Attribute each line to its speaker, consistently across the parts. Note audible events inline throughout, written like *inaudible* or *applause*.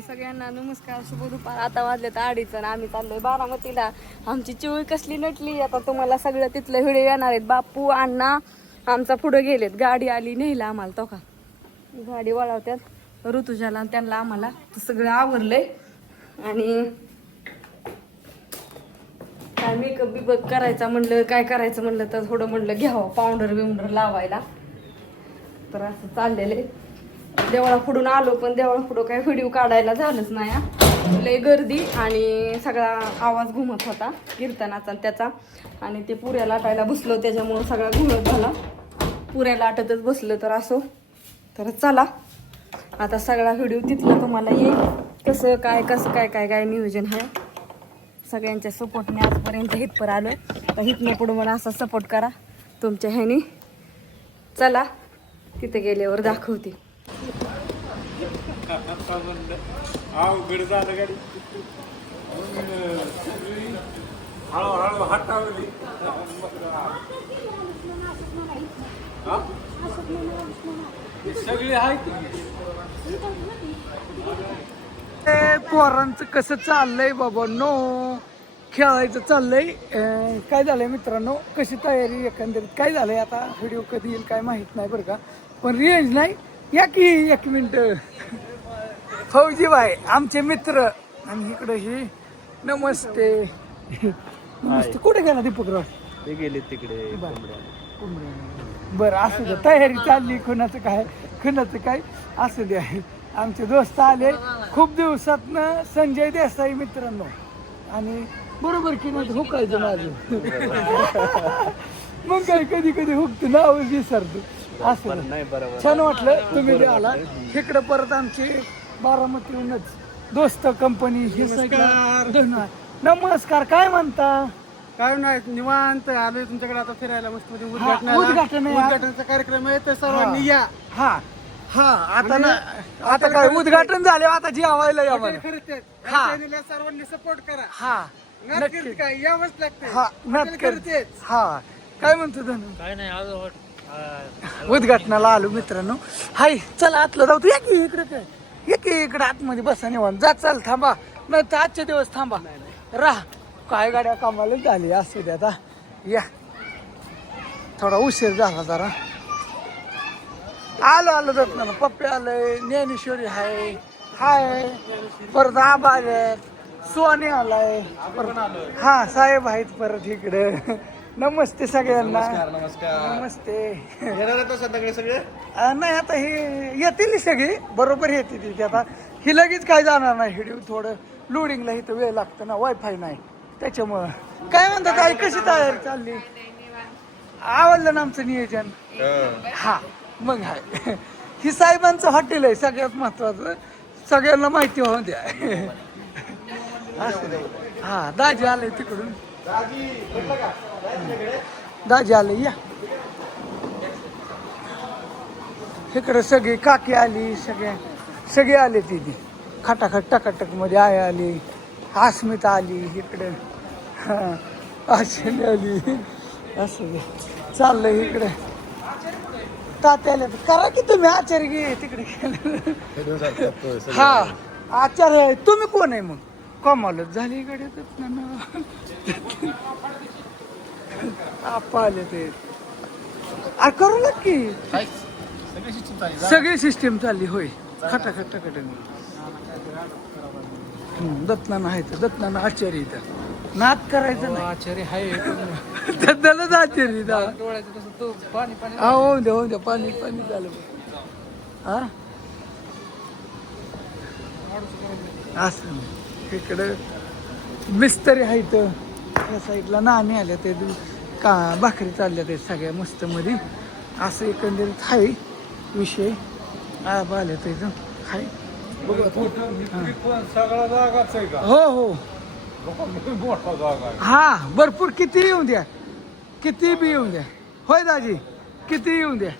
Speaker 1: सगळ्यांना नमस्कार शुभ दुपार. आता वाजले तर अडीच आणि आम्ही चाललोय बारामतीला. आमची चिवळी कसली नटली आता तुम्हाला सगळं तिथलं व्हिडिओ येणार आहेत. बापू अण्णा आमचा पुढे गेलेत. गाडी आली नेहला आम्हाला तो का? गाडी वळवत्यात. ऋतुजाला आणि त्यांना आम्हाला. सगळं आवरलंय. आणि काय मेकअप बिकअप करायचा म्हणलं काय करायचं म्हणलं तर थोडं म्हणलं घ्यावं. पावडर बिवडर लावायला. तर असं चाललेलं आहे. देवळा फुडून आलो पण देवळा फुडं काही व्हिडिओ काढायला झालंच नाही हा. लय गर्दी आणि सगळा आवाज घुमत होता कीर्तनाचा आणि त्याचा. आणि ते पुऱ्या लाटायला बसलो त्याच्यामुळं सगळा घुमत झाला. पुऱ्या लाटतच बसलं तर असो. तर चला आता सगळा व्हिडिओ तिथला तुम्हाला येईल. कसं काय कसं काय काय काय नियोजन आहे. सगळ्यांच्या सपोर्टने आजपर्यंत हितपर आलो तर हितनं पुढं मला असा सपोर्ट करा. तुमच्या ह्यानी. चला तिथे गेल्यावर दाखवते.
Speaker 2: अवघड झालं गाडी. हळूहळू हटावली सगळी
Speaker 3: आहे पोरांचं कसं चाललंय बाबा? नो खेळायचं चाललंय. काय झालंय मित्रांनो? कशी तयारी एकंदरीत? काय झालंय आता? व्हिडिओ कधी येईल काय माहीत नाही बरं का. पण रेंज नाही. या की एक मिनिट. फौजी भाई आमचे मित्र. आणि इकडे ही नमस्ते. नमस्ते. कुठे गेला दीपकराव
Speaker 2: ते गेले तिकडे
Speaker 3: बरं. असू तयारी चालली कुणाचं काय? कुणाचं काय? असू दे. आमचे दोस्त आले. खूप दिवसातनं संजय देसाई मित्रांनो. आणि बरोबर की नाही हुकायचं माझं. *laughs* मग काय कधी कधी हुकतो नाव विसरतो. असं.
Speaker 2: नाही बरोबर.
Speaker 3: छान वाटलं तुम्ही बी आला. इकडं परत आमची बारामतीहूनच दोस्त कंपनी ही धन्यवाद. नमस्कार. काय म्हणता?
Speaker 4: काय नाही निवांत आलोय तुमच्याकडे आता फिरायला मस्त मध्ये
Speaker 3: हा, उद्घाटन आहे.
Speaker 4: उद्घाटनाचा कार्यक्रम आहे तर सर्वांनी या.
Speaker 3: हा. हा आता ना आता काय उद्घाटन झाले आता जेवायला या मला
Speaker 4: खरंच ते.
Speaker 3: हा.
Speaker 4: या channel ला सर्वांनी सपोर्ट करा.
Speaker 3: हा. नक्की.
Speaker 4: काय यावंच लागतंय.
Speaker 3: हा
Speaker 4: Hotel
Speaker 3: नक्की.
Speaker 4: करतेच.
Speaker 3: हा. काय म्हणतो धनु?
Speaker 2: काय नाही आज
Speaker 3: उद्घाटनाला आलो मित्रांनो. हाय चला आतलं जाऊ तू. एक इकडे काय? एक इकडे आतमध्ये बसा निवांत. जा चल थांबा. नाही तर आजचे दिवस थांबा. राह. काय गाड्या कामाला झाली असू द्या आता. या. थोडा उशीर झाला जरा. आलो आलो जात ना पप्पे आलंय ज्ञानेश्वरी हाय. हाय. परत आबा आल्यात सोने आलाय. परत हा साहेब आहेत परत इकडे. नमस्ते सगळ्यांना. नमस्ते.
Speaker 4: येणार संध्याकाळी सगळे?
Speaker 3: अ, नाही आता हे येतील सगळी. बरोबर येतील ती आता. ही लगेच काय जाणार नाही हिडिओ थोडं लोडिंगला इथं वेळ लागतो ना वायफाय नाही. त्याच्यामुळं. काय म्हणतात आई कशी तयारी चालली? आवडलं ना आमचं नियोजन? हा. मग हाय. ही साहेबांचं हॉटेल आहे सगळ्यात महत्वाचं. सगळ्यांना माहिती होऊन द्या. असं. हा दाजी आले तिकडून. दाजी दाजी आले या. इकडे सगळी काकी आली सगळे सगळे आले तिथे. खटाखट टकाटकमध्ये आय आली अस्मिता आली इकडे. आशिनी आली. असं चाललं चाललंय इकडे. तात्या तर करा की तुम्ही आचार्य गे तिकडे. हा आचार्य तुम्ही कोण आहे मग? कमालच झाली इकडे. आले ते. अरे करू लाग की. सगळी सिस्टीम चालली होय. खटा खटा खट दत्ताना आहे तर दत्ताना आचार्य इथं. नाद करायचं नाही.
Speaker 4: आचार्य *laughs* आहे पाणी पाणी
Speaker 3: हा होऊन द्या होऊन द्या पाणी पाणी झालं. हा? असं. इकडं मिस्तरी आहे इथं. या साईडला नाणे आल्या ते दु- का भाकरी चालल्या ते सगळ्या मस्त मध्ये. असं एकंदरीत आहे विषय. आबा आल्या तर इथं हाय. हो. हो हा भरपूर किती येऊन द्या. किती बी येऊन द्या. होय दाजी किती येऊन द्या.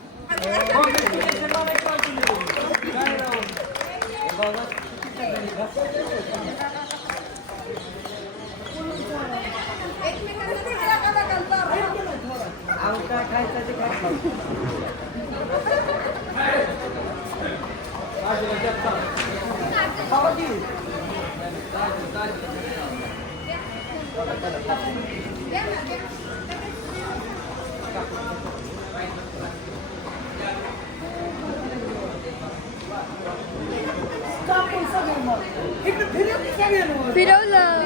Speaker 3: Firoza.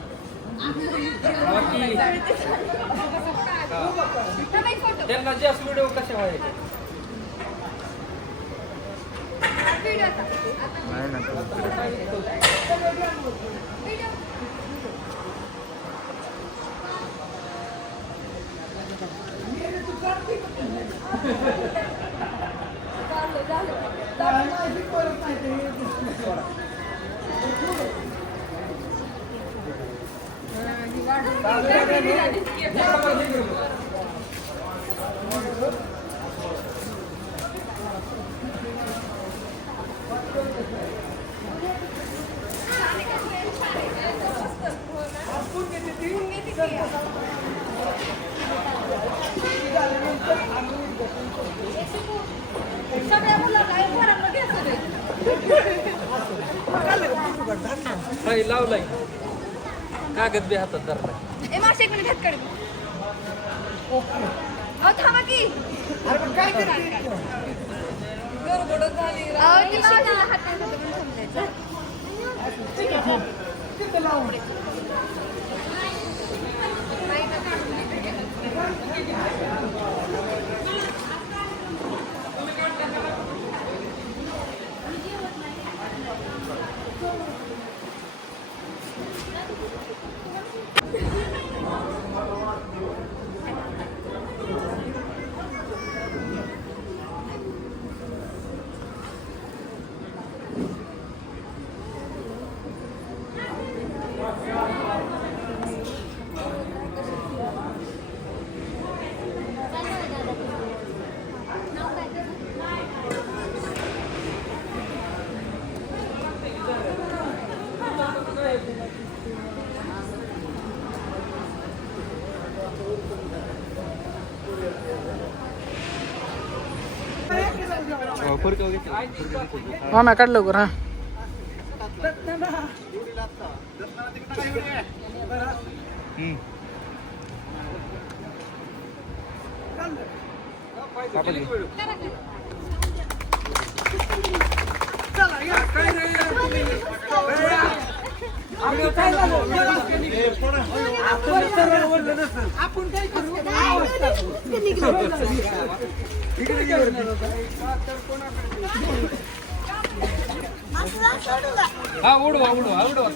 Speaker 2: त्यांना जास्त व्हिडिओ कसे व्हायचे काही लावलाय. कागद बी हातात धरलाय.
Speaker 5: ए मासे एक मिनिट हात काढ. अहो थांबा की.
Speaker 1: गडबडच झाली
Speaker 5: अहो ती हात नाही म्हणून
Speaker 3: मामा काढ लवकर हा
Speaker 2: हा उडवा उडवा उडवा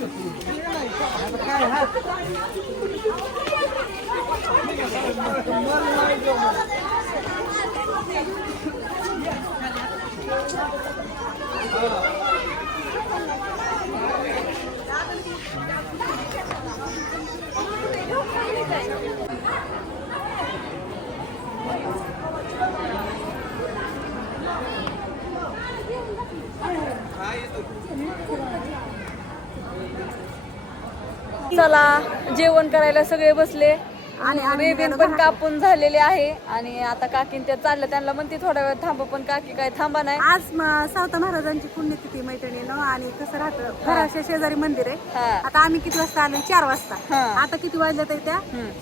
Speaker 1: चला जेवण करायला सगळे बसले. आणि रेबीन पण कापून झालेले आहे. आणि आता काकीन त्या चालल्या त्यांना म्हणते थोडा वेळ थांबा पण काकी काय थांबा नाही.
Speaker 6: आज म- सावता महाराजांची पुण्यतिथी मैत्रिणीनं आणि कसं राहतं घराच्या शेजारी मंदिर आहे.
Speaker 1: हा.
Speaker 6: आता आम्ही किती वाजता आलो? चार वाजता.
Speaker 1: हा.
Speaker 6: आता किती वाजले तर त्या?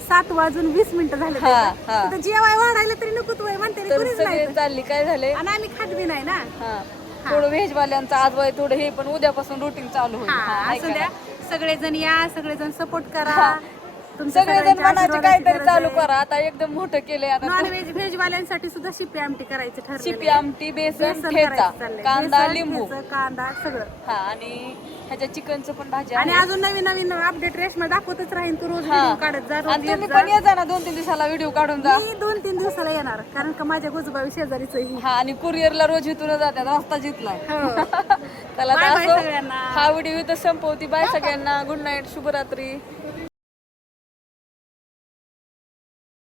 Speaker 6: सात वाजून वीस मिनिटं झाले
Speaker 1: हा, हा.
Speaker 6: तिथं जेवाय वाढायला तरी नको तू म्हणते
Speaker 1: तर
Speaker 6: कोणीच नाही
Speaker 1: सगळे
Speaker 6: तर.
Speaker 1: चालली काय झाले
Speaker 6: आणि आम्ही खात बी नाही ना.
Speaker 1: हा. थोडं व्हेजवाल्यांचं आज वय थोडं हे पण उद्यापासून रुटीन चालू होईल.
Speaker 6: हा,
Speaker 1: हा,
Speaker 6: असू द्या.
Speaker 1: नाही?
Speaker 6: सगळेजण या सगळेजण सपोर्ट करा.
Speaker 1: म्हणायचे
Speaker 6: आशीर्वादाची
Speaker 1: काहीतरी चालू. करा. आता एकदम मोठं केलंय आता
Speaker 6: नॉन व्हेज वाल्यांसाठी सुद्धा शिपी आमटी करायचं ठरलं
Speaker 1: शिपी आमटी बेसन ठेचा. कांदा लिंबू.
Speaker 6: कांदा सगळं.
Speaker 1: हा आणि ह्याच्या चिकनचं पण भाजी
Speaker 6: आणि
Speaker 1: आहे.
Speaker 6: अजून नवीन नवीन अपडेट रेशमा दाखवतच राहीन. तू रोज
Speaker 1: हा.
Speaker 6: काढत जा रोज
Speaker 1: आणि
Speaker 6: येत
Speaker 1: तुम्ही
Speaker 6: जा.
Speaker 1: पण ये जा ना दोन तीन दिवसाला व्हिडिओ काढून जा.
Speaker 6: मी दोन तीन दिवसाला येणार कारण का माझ्या गोजबाई शेजारीच ही.
Speaker 1: हा आणि कुरिअरला रोज इथून जातात रस्ता जिथलाय *laughs* त्याला
Speaker 6: Bye bye सगळ्यांना.
Speaker 1: हा व्हिडिओ इथं संपवती. बाय सगळ्यांना. गुड नाईट शुभरात्री.